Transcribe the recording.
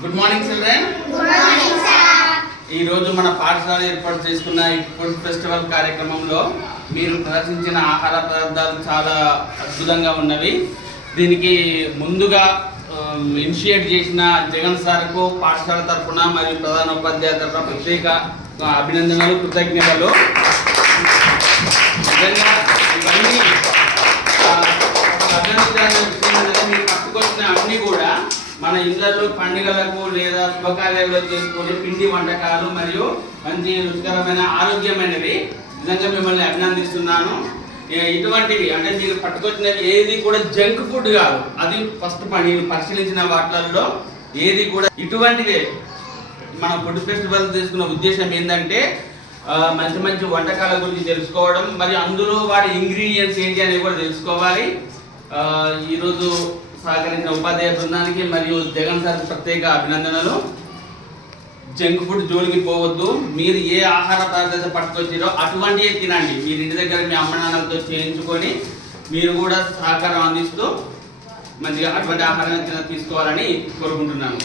Good morning children. ఈ రోజు మన పాఠశాల ఏర్పాటు చేసుకున్న ఈ ఫుడ్ ఫెస్టివల్ కార్యక్రమంలో మీరు ప్రదర్శించిన ఆహార పదార్థాలు చాలా అద్భుతంగా ఉన్నవి. దీనికి ముందుగా ఇనిషియేట్ చేసిన జగన్ సార్కు పాఠశాల తరఫున మరియు ప్రధాన ఉపాధ్యాయుల తరఫున ప్రత్యేక అభినందనలు, కృతజ్ఞతలు. నిజంగా ఇవన్నీ మీరు పట్టుకొచ్చిన అన్నీ కూడా మన ఇళ్లలో పండుగలకు లేదా శుభకార్యాల్లో చేసుకునే పిండి వంటకాలు మరియు మంచి రుచికరమైన ఆరోగ్యమైనవి. నిజంగా మిమ్మల్ని అభినందిస్తున్నాను. ఇటువంటివి అంటే మీరు పట్టుకొచ్చినవి ఏది కూడా జంక్ ఫుడ్ కాదు. అది ఫస్ట్ నేను పరిశీలించిన వాటిల్లో ఏది కూడా ఇటువంటివే. మన ఫుడ్ ఫెస్టివల్ తీసుకున్న ఉద్దేశం ఏంటంటే మంచి మంచి వంటకాల గురించి తెలుసుకోవడం, మరియు అందులో వాటి ఇంగ్రీడియంట్స్ ఏంటి అనేవి కూడా తెలుసుకోవాలి. ఈరోజు సహకరించిన ఉపాధ్యాయ బృందానికి మరియు జగన్ సార్ ప్రత్యేక అభినందనలు. జంక్ ఫుడ్ జోలికి పోవద్దు. మీరు ఏ ఆహార పదార్థాలు పట్టుకొచ్చారో అటువంటివే తినండి. మీరు ఇంటి దగ్గర మీ అమ్మ నాన్నలతో చేయించుకొని మీరు కూడా సహకారం అందిస్తూ మంచిగా అటువంటి ఆహారాన్ని తీసుకోవాలని కోరుకుంటున్నాను.